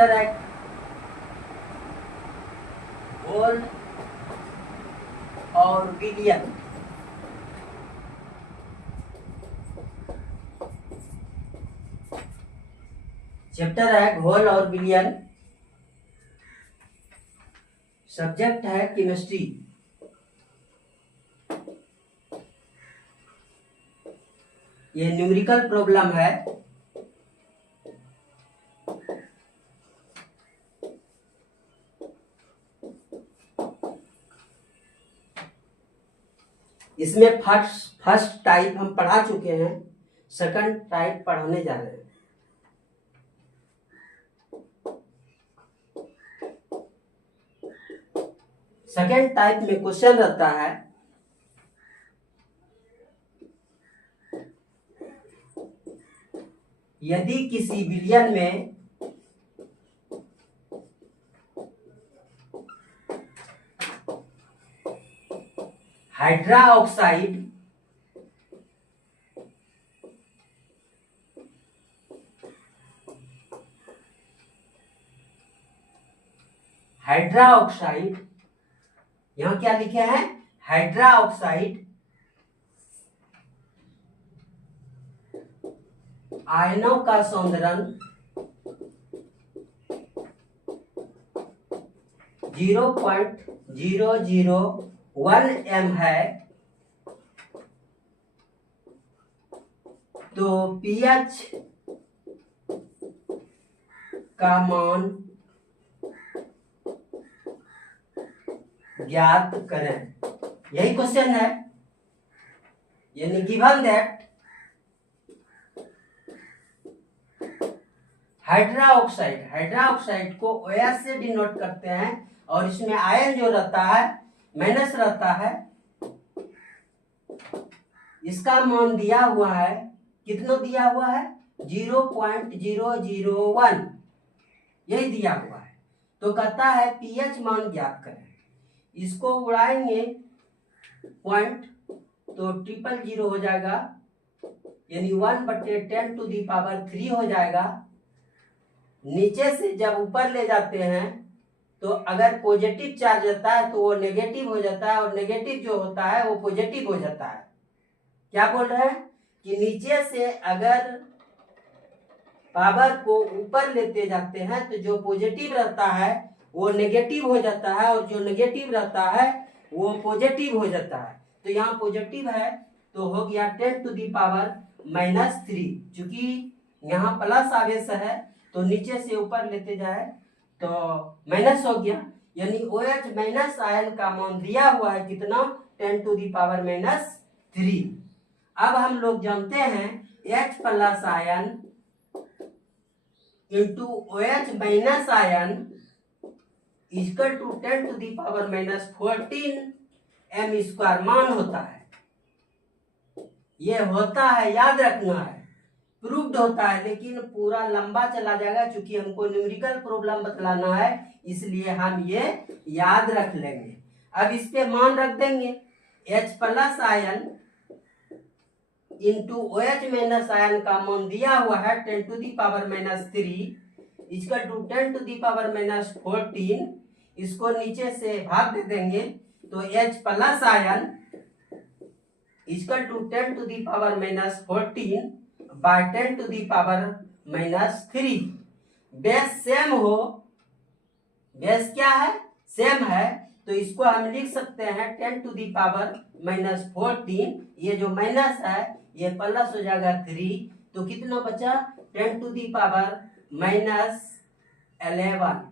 Chapter है whole और विलियन। Chapter है होल और विलियन। सब्जेक्ट है केमिस्ट्री। ये न्यूमेरिकल प्रॉब्लम है। इसमें फर्स्ट टाइप हम पढ़ा चुके हैं, सेकंड टाइप पढ़ाने जा रहे हैं। सेकंड टाइप में क्वेश्चन रहता है यदि किसी विलयन में हाइड्रोक्साइड यहां क्या लिखे हैं? हाइड्रोक्साइड आयनों का सौंदर्य 0.001 m है, तो pH का मान ज्ञात करें। यही क्वेश्चन है, यानी गिवन दैट हाइड्रोक्साइड को OH से डिनोट करते हैं और इसमें आयन जो रहता है माइनस रहता है। इसका मान दिया हुआ है, कितना दिया हुआ है? 0.001 यही दिया हुआ है। तो कहता है pH मान ज्ञात करें। इसको उड़ाएंगे पॉइंट तो 000 हो जाएगा, यानी 1/10⁻³ हो जाएगा। नीचे से जब ऊपर ले जाते हैं तो अगर पॉजिटिव चार्ज होता है तो वो नेगेटिव हो जाता है, और नेगेटिव जो होता है वो पॉजिटिव हो जाता है। क्या बोल रहे हैं कि नीचे से अगर पावर को ऊपर लेते जाते हैं तो जो पॉजिटिव रहता है वो नेगेटिव हो जाता है, और जो नेगेटिव रहता है वो पॉजिटिव हो जाता है। तो यहाँ पॉजिटिव है तो हो गया 10⁻³ चूंकि यहाँ प्लस आवेश है तो नीचे से ऊपर लेते जाए तो माइनस हो गया, यानी OH माइनस आयन का मान दिया हुआ है कितना? 10⁻³ अब हम लोग जानते हैं H plus ion into OH minus ion equal to 10⁻⁻14 m² मान होता है। ये होता है, याद रखना है, प्रूव्ड होता है, लेकिन पूरा लंबा चला जाएगा क्योंकि हमको न्यूमेरिकल प्रॉब्लम बतलाना है, इसलिए हम ये याद रख लेंगे। अब इस पे मान रख देंगे H plus ion into OH minus ion का मान दिया हुआ है 10⁻³ इक्वल टू 10⁻14। इसको नीचे से भाग दे देंगे तो H plus ion equal to 10⁻14 by 10⁻³ base same हो, बेस क्या है? सेम है, तो इसको हम लिख सकते हैं 10⁻14। ये जो माइनस है ये प्लस हो जाएगा 3, तो कितना बचा? 10⁻11,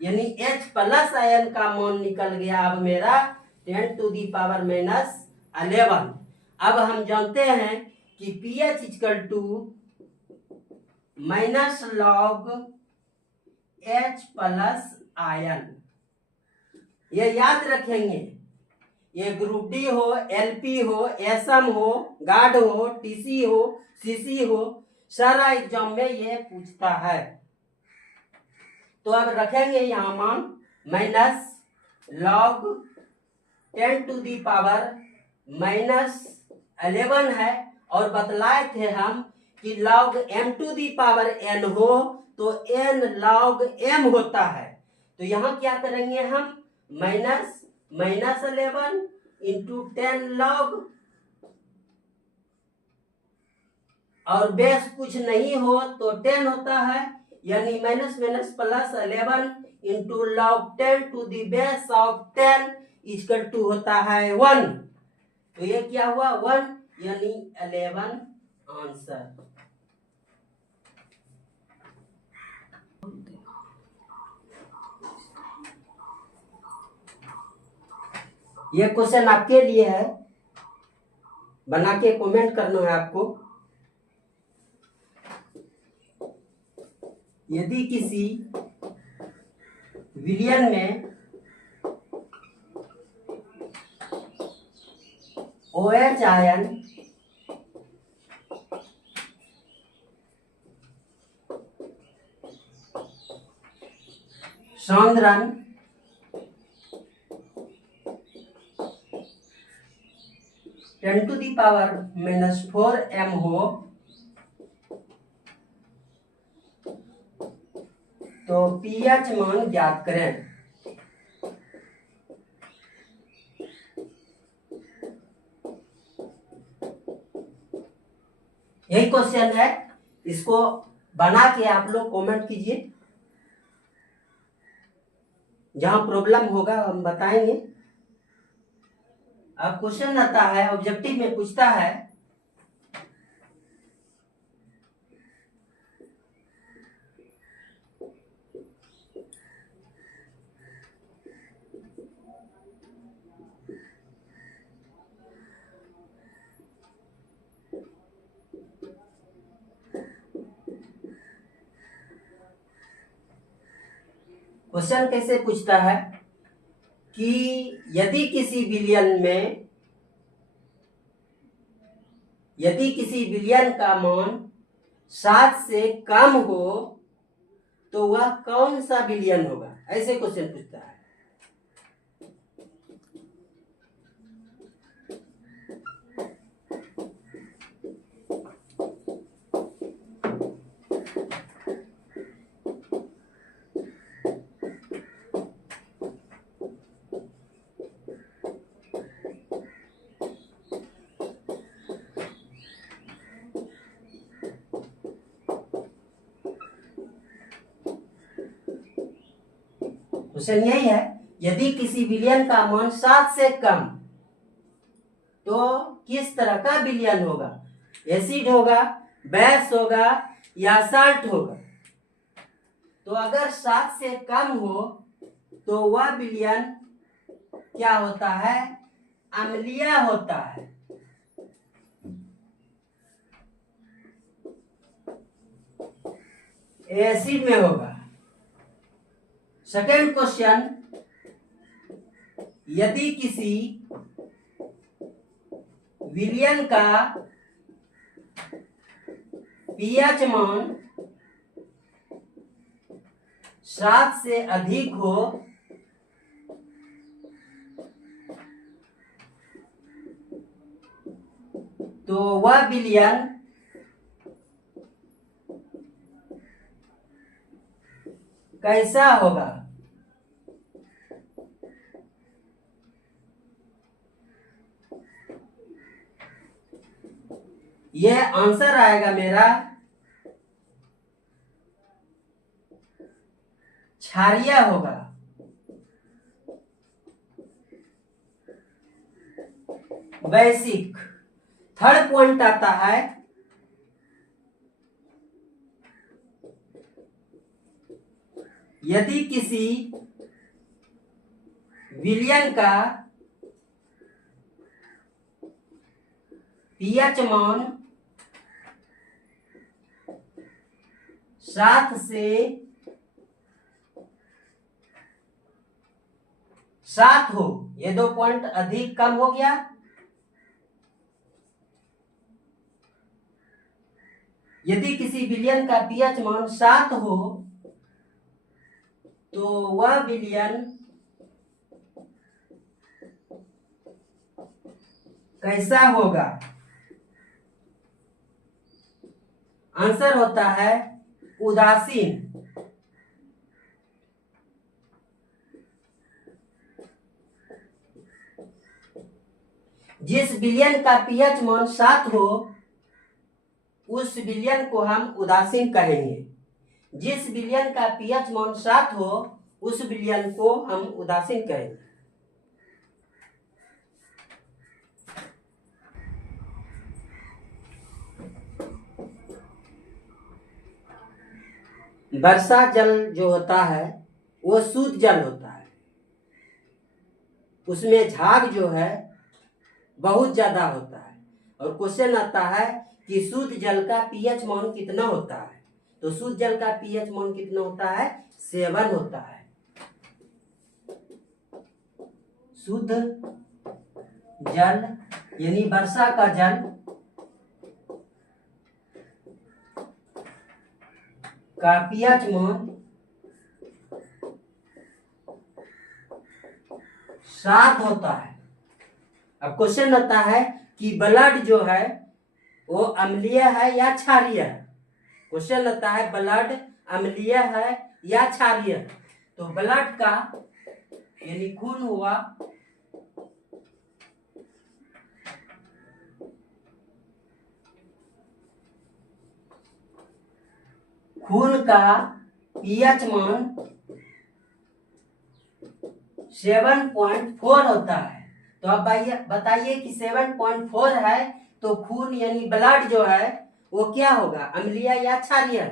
यानी H प्लस आयन का मान निकल गया अब मेरा 10⁻11। अब हम जानते हैं कि pH equal to -log H plus ion. ये याद रखेंगे, ये ग्रुप डी हो, LP हो, SM हो, गार्ड हो, TC हो, CC हो, सारा एग्जाम में ये पूछता है। तो अब रखेंगे यहाँ मान -log 10⁻11 है, और बतलाए थे हम कि log m⁻n हो तो n log m होता है। तो यहाँ क्या करेंगे हम, -11 इंटू 10 log, और बेस कुछ नहीं हो तो 10 होता है, यानी -11 into log 10 to the base of 10 equal to होता है 1। तो ये क्या हुआ 1, यानी 11 आंसर। ये क्वेश्चन आपके लिए है, बना के कमेंट करना है आपको। यदि किसी विलयन में OH आयन सांद्रण 10⁻⁻4 m हो, तो pH मान ज्ञात करें। यही क्वेश्चन है, इसको बना के आप लोग कमेंट कीजिए। जहां प्रॉब्लम होगा हम बताएंगे। अब क्वेश्चन आता है, ऑब्जेक्टिव में पूछता है क्वेश्चन कैसे पूछता है कि यदि किसी विलयन का मान 7 से कम हो तो वह कौन सा विलयन होगा, ऐसे क्वेश्चन पूछता है। क्वेश्चन यही है, यदि किसी विलयन का मान 7 से कम तो किस तरह का विलयन होगा, एसिड होगा, बेस होगा या साल्ट होगा। तो अगर 7 से कम हो तो वह विलयन क्या होता है, अम्लीय होता है। एसिड में होगा। सेकेंड क्वेश्चन, यदि किसी विलयन का pH मान 7 से अधिक हो तो वह विलयन कैसा होगा। ये आंसर आएगा मेरा क्षारीय होगा। बेसिक। थर्ड पॉइंट आता है, यदि किसी विलयन का pH मान 7 से 7 हो, ये 2 पॉइंट अधिक कम हो गया, यदि किसी विलयन का pH मान 7 हो तो वह विलयन कैसा होगा। आंसर होता है उदासीन। जिस विलयन का पीएच मान 7 हो उस विलयन को हम उदासीन कहेंगे। जिस विलयन का पीएच मान 7 हो उस विलयन को हम उदासीन कहेंगे। वर्षा जल जो होता है वो शुद्ध जल होता है, उसमें झाग जो है बहुत ज्यादा होता है। और क्वेश्चन आता है कि शुद्ध जल का पीएच मान कितना होता है, तो शुद्ध जल का पीएच मान कितना होता है, 7 होता है। शुद्ध जल यानी वर्षा का जल का पीएच मान 7 होता है। अब क्वेश्चन आता है कि ब्लड जो है वो अम्लीय है या क्षारीय है। क्वेश्चन आता है ब्लड अम्लीय है या क्षारीय। तो ब्लड का यानी खून हुआ खून का पीएच मान 7.4 होता है। तो अब बताइए कि 7.4 है तो खून यानी ब्लड जो है वो क्या होगा, अम्लीय या क्षारीय?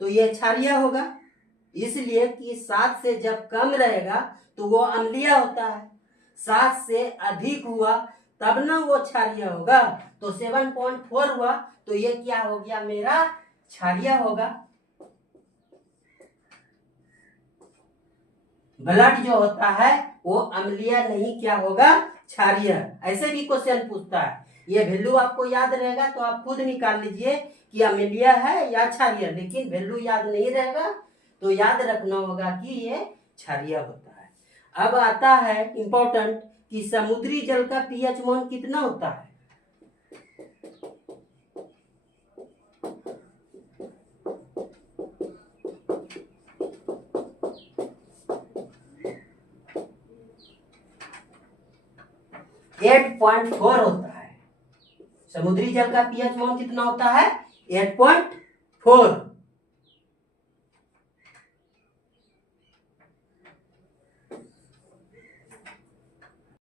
तो ये क्षारीय होगा, इसलिए कि 7 से जब कम रहेगा तो वो अम्लीय होता है, 7 से अधिक हुआ तब ना वो क्षारीय होगा। तो 7.4 हुआ तो ये क्या हो गया, मेरा क्षारीय होगा। ब्लड जो होता है वो अम्लीय नहीं, क्या होगा, क्षारीय। ऐसे भी क्वेश्चन पूछता है, ये वैल्यू आपको याद रहेगा तो आप खुद निकाल लीजिए कि अम्लीय है या क्षारीय। लेकिन वैल्यू याद नहीं रहेगा तो याद रखना होगा कि ये क्षारीय होता है। अब आता है इंपॉर्टेंट कि समुद्री जल का पीएच मान कितना होता है। एट 8.4 होता है। समुद्री जल का पीएच मान कितना होता है, 8.4।